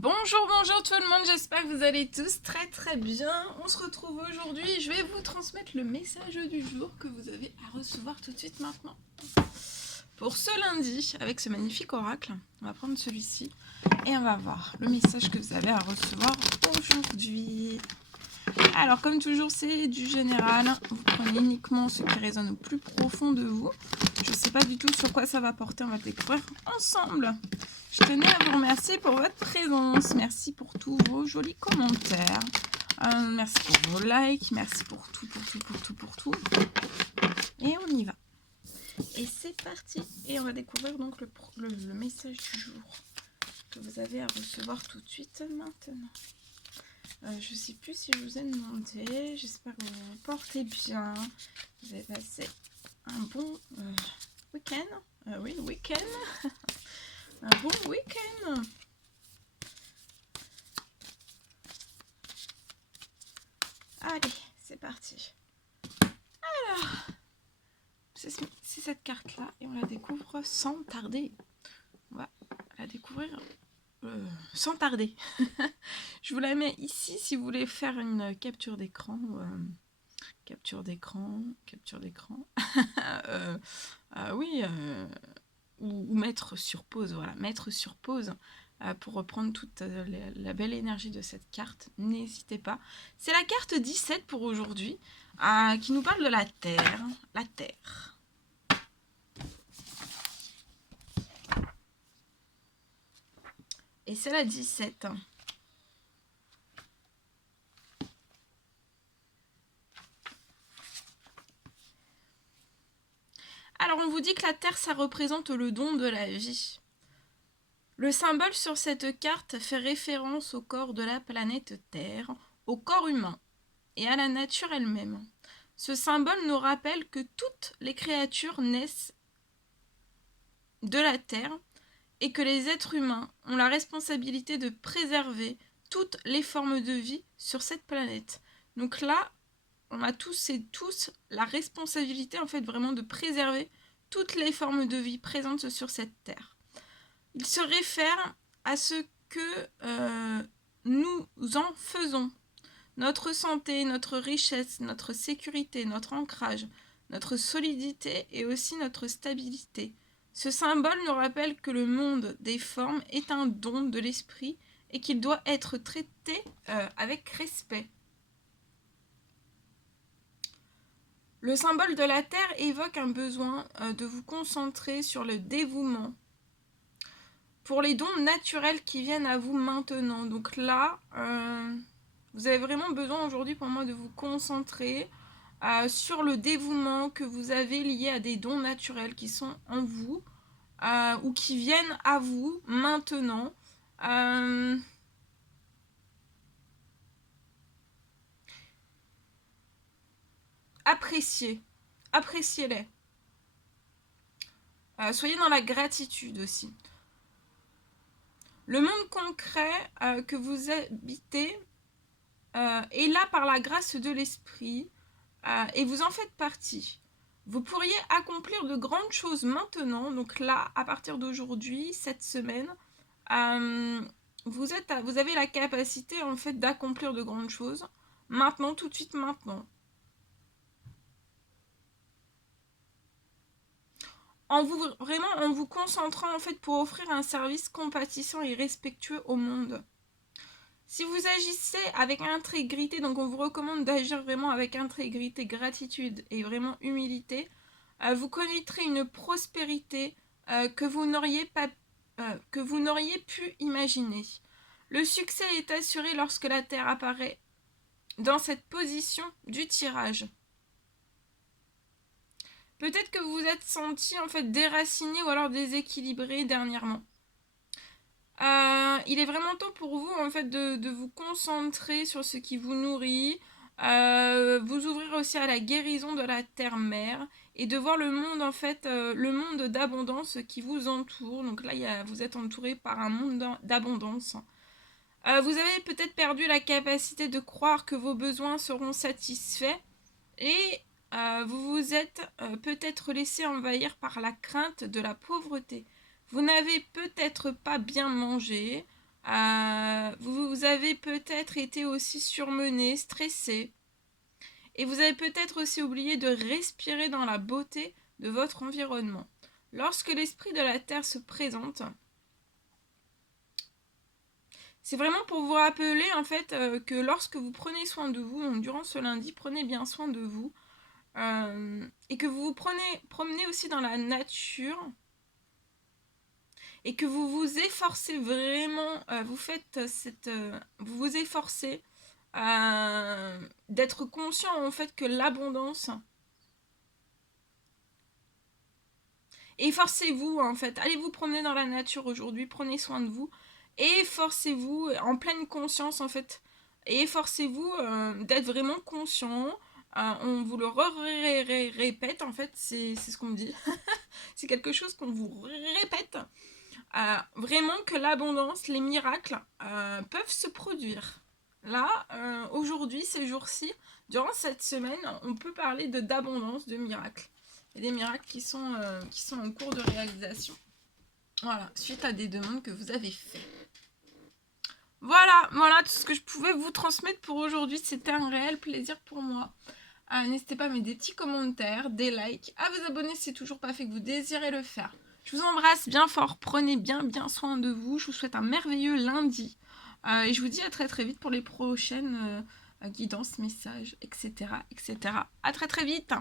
Bonjour tout le monde, j'espère que vous allez tous très bien. On se retrouve aujourd'hui, je vais vous transmettre le message du jour que vous avez à recevoir tout de suite maintenant. Pour ce lundi, avec ce magnifique oracle, on va prendre celui-ci et on va voir le message que vous avez à recevoir aujourd'hui. Alors comme toujours c'est du général, vous prenez uniquement ce qui résonne au plus profond de vous. Je ne sais pas du tout sur quoi ça va porter, on va le découvrir ensemble. Je tenais à vous remercier pour votre présence, merci pour tous vos jolis commentaires, merci pour vos likes, merci pour tout. Et on y va. Et c'est parti. Et on va découvrir donc le message du jour que vous avez à recevoir tout de suite maintenant. Je ne sais plus si je vous ai demandé, j'espère que vous vous portez bien, vous avez passé un bon week-end, oui, week-end, un bon week-end. Allez, c'est parti. Alors, c'est cette carte-là et on la découvre sans tarder. On va la découvrir sans tarder. Je vous la mets ici si vous voulez faire une capture d'écran. Capture d'écran. Oui, ou mettre sur pause. Voilà, mettre sur pause pour reprendre toute la belle énergie de cette carte. N'hésitez pas. C'est la carte 17 pour aujourd'hui qui nous parle de la Terre. La Terre. Et c'est la 17. Alors on vous dit que la Terre, ça représente le don de la vie. Le symbole sur cette carte fait référence au corps de la planète Terre, au corps humain et à la nature elle-même. Ce symbole nous rappelle que toutes les créatures naissent de la Terre et que les êtres humains ont la responsabilité de préserver toutes les formes de vie sur cette planète. Donc là, on a tous et tous la responsabilité en fait vraiment de préserver toutes les formes de vie présentes sur cette terre. Il se réfère à ce que nous en faisons. Notre santé, notre richesse, notre sécurité, notre ancrage, notre solidité et aussi notre stabilité. Ce symbole nous rappelle que le monde des formes est un don de l'esprit et qu'il doit être traité avec respect. Le symbole de la Terre évoque un besoin de vous concentrer sur le dévouement pour les dons naturels qui viennent à vous maintenant. Donc là, vous avez vraiment besoin aujourd'hui pour moi de vous concentrer sur le dévouement que vous avez lié à des dons naturels qui sont en vous ou qui viennent à vous maintenant. Appréciez-les. Soyez dans la gratitude aussi. Le monde concret que vous habitez est là par la grâce de l'esprit et vous en faites partie. Vous pourriez accomplir de grandes choses maintenant, donc là, à partir d'aujourd'hui, cette semaine, vous avez la capacité en fait d'accomplir de grandes choses, maintenant, tout de suite maintenant. En vous concentrant en fait pour offrir un service compatissant et respectueux au monde. Si vous agissez avec intégrité, donc on vous recommande d'agir vraiment avec intégrité, gratitude et vraiment humilité, vous connaîtrez une prospérité que vous n'auriez pu imaginer. Le succès est assuré lorsque la Terre apparaît dans cette position du tirage. Peut-être que vous vous êtes senti en fait déraciné ou alors déséquilibré dernièrement. Il est vraiment temps pour vous en fait de vous concentrer sur ce qui vous nourrit, vous ouvrir aussi à la guérison de la terre-mère et de voir le monde en fait, le monde d'abondance qui vous entoure. Donc là, vous êtes entouré par un monde d'abondance. Vous avez peut-être perdu la capacité de croire que vos besoins seront satisfaits et vous vous êtes peut-être laissé envahir par la crainte de la pauvreté. Vous n'avez peut-être pas bien mangé, Vous avez peut-être été aussi surmené, stressé. Et vous avez peut-être aussi oublié de respirer dans la beauté de votre environnement. Lorsque l'esprit de la Terre se présente, c'est vraiment pour vous rappeler en fait que lorsque vous prenez soin de vous, donc durant ce lundi, prenez bien soin de vous. Et que vous vous promenez aussi dans la nature et que vous vous efforcez vraiment, vous vous efforcez d'être conscient en fait que l'abondance. Efforcez-vous en fait, allez vous promener dans la nature aujourd'hui, prenez soin de vous, et efforcez-vous en pleine conscience en fait, et efforcez-vous d'être vraiment conscient. On vous le répète en fait, c'est ce qu'on me dit. C'est quelque chose qu'on vous répète. Vraiment que l'abondance, les miracles peuvent se produire. Là, aujourd'hui, ces jours-ci, durant cette semaine, on peut parler d'abondance, de miracles. Il y a des miracles qui sont en cours de réalisation. Voilà, suite à des demandes que vous avez faites. Voilà tout ce que je pouvais vous transmettre pour aujourd'hui. C'était un réel plaisir pour moi. N'hésitez pas à mettre des petits commentaires, des likes, à vous abonner si c'est toujours pas fait que vous désirez le faire. Je vous embrasse bien fort, prenez bien soin de vous. Je vous souhaite un merveilleux lundi. Et je vous dis à très très vite pour les prochaines guidances, messages, etc. À très très vite.